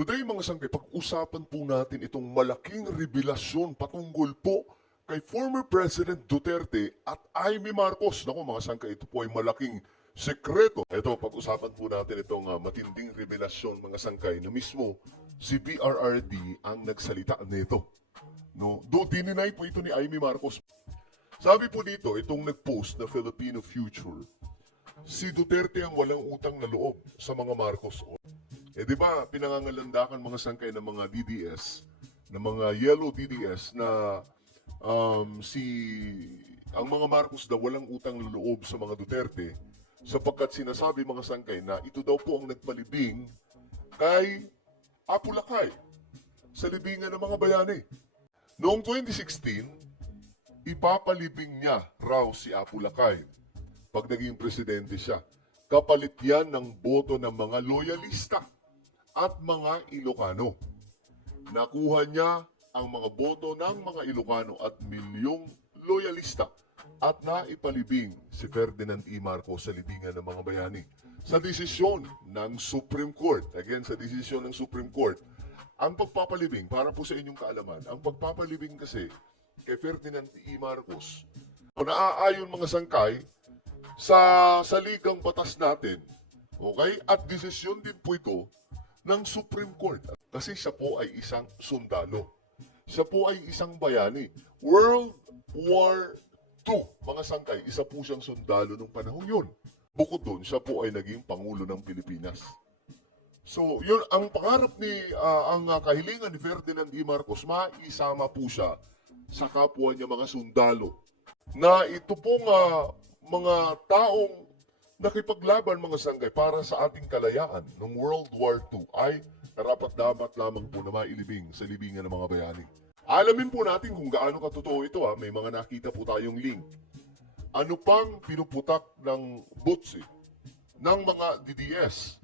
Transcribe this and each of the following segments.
Today mga sangkay, pag-usapan po natin itong malaking revelasyon patungkol po kay former President Duterte at Amy Marcos. Naku mga sangkay, ito po ay malaking sekreto. Ito, pag-usapan po natin itong matinding revelasyon mga sangkay na mismo si PRRD ang nagsalita nito. No? Do dininay po ito ni Amy Marcos. Sabi po dito, itong nag-post na Filipino Future, si Duterte ang walang utang na loob sa mga Marcos. Di ba, pinangangalandakan mga sangkay ng mga DDS, ng mga yellow DDS na ang mga Marcos daw walang utang na loob sa mga Duterte sapagkat sinasabi mga sangkay na ito daw po ang nagpalibing kay Apu Lakay sa libingan ng mga bayani. Noong 2016, ipapalibing niya raw si Apu Lakay pag naging presidente siya. Kapalit yan ng boto ng mga loyalista at mga Ilocano. Nakuha niya ang mga boto ng mga Ilocano at milyong loyalista at naipalibing si Ferdinand E. Marcos sa libingan ng mga bayani. Sa desisyon ng Supreme Court, again sa desisyon ng Supreme Court, ang pagpapalibing, para po sa inyong kaalaman, ang pagpapalibing kasi kay Ferdinand E. Marcos, naaayon mga sangkay sa saligang batas natin, okay? At desisyon din po ito ng Supreme Court kasi siya po ay isang sundalo. Siya po ay isang bayani. World War II, mga sangkay, isa po siyang sundalo nung panahon yun. Bukod doon, siya po ay naging Pangulo ng Pilipinas. So, yun, ang pangarap ang kahilingan ni Ferdinand E. Marcos, maisama po siya sa kapwa niya mga sundalo na ito pong mga taong nakipaglaban mga sanggay para sa ating kalayaan noong World War II ay karapat-dapat lamang po na mailibing sa libingan ng mga bayani. Alamin po natin kung gaano katotoo ito. May mga nakita po tayong link. Ano pang pinuputak ng butsi ng mga DDS?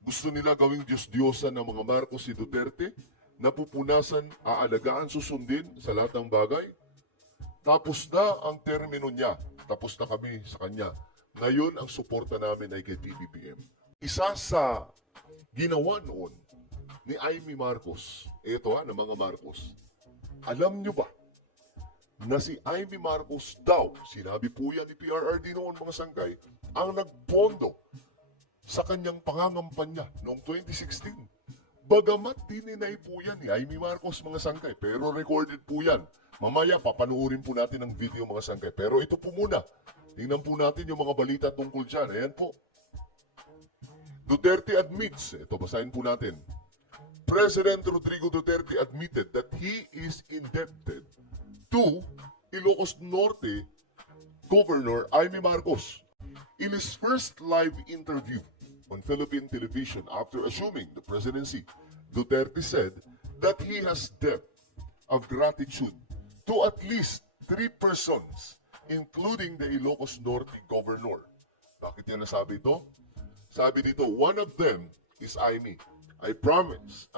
Gusto nila gawing Diyos-Diyosan ng mga Marcos si Duterte? Napupunasan, aalagaan, susundin sa lahat ng bagay? Tapos na ang termino niya. Tapos na kami sa kanya. Ngayon, ang suporta namin ay kay PBBM. Isa sa ginawa noon ni Amy Marcos, ito ng mga Marcos, alam nyo ba na si Amy Marcos daw, sinabi po yan ni PRRD noon mga sangkay, ang nagpondo sa kanyang pangangampanya noong 2016. Bagamat dininay po yan ni Amy Marcos mga sangkay, pero recorded po yan. Mamaya papanuorin po natin ang video mga sangkay. Pero ito po muna, tingnan po natin yung mga balita tungkol dyan. Ayan po. Duterte admits, ito basahin po natin. President Rodrigo Duterte admitted that he is indebted to Ilocos Norte Governor Amy Marcos. In his first live interview on Philippine television after assuming the presidency, Duterte said that he has debt of gratitude to at least 3 persons, including the Ilocos Norte Governor. Bakit niya nasabi ito? Sabi dito, one of them is Amy. I promised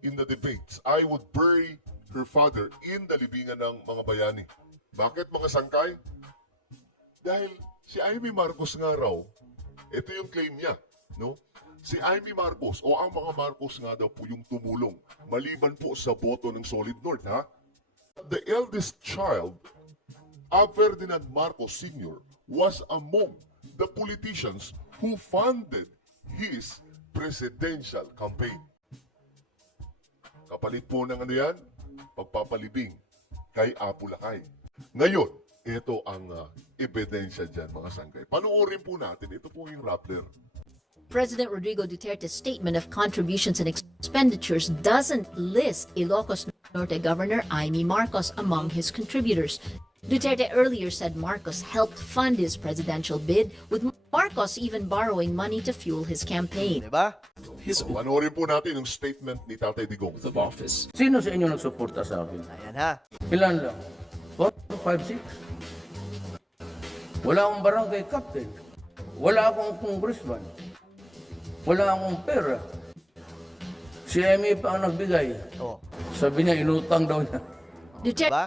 in the debates, I would bury her father in the libingan ng mga bayani. Bakit mga sangkay? Dahil si Amy Marcos nga raw, ito yung claim niya, no? Si Amy Marcos o ang mga Marcos nga daw po yung tumulong, maliban po sa boto ng Solid North, ha? The eldest child of Ferdinand Marcos Sr. was among the politicians who funded his presidential campaign. Kapalit po ng ano yan? Pagpapalibing kay Apu Lakay. Ngayon, ito ang ebidensya dyan mga sangkay. Panuorin po natin. Ito po yung Rappler. President Rodrigo Duterte's statement of contributions and expenditures doesn't list Ilocos Norte Governor Amy Marcos among his contributors. Duterte earlier said Marcos helped fund his presidential bid, with Marcos even borrowing money to fuel his campaign. Diba? Panoorin po natin yung statement ni Tatay Digong. of office. Sino sa inyo nagsuporta sa akin? Ayan ha. Ilan lang? 4, 5, 6? Wala akong barangay captain. Wala akong congressman. Wala akong pera. Si Amy pa ang nagbigay. Oh. Sabi niya, inutang daw niya. Duterte Diba?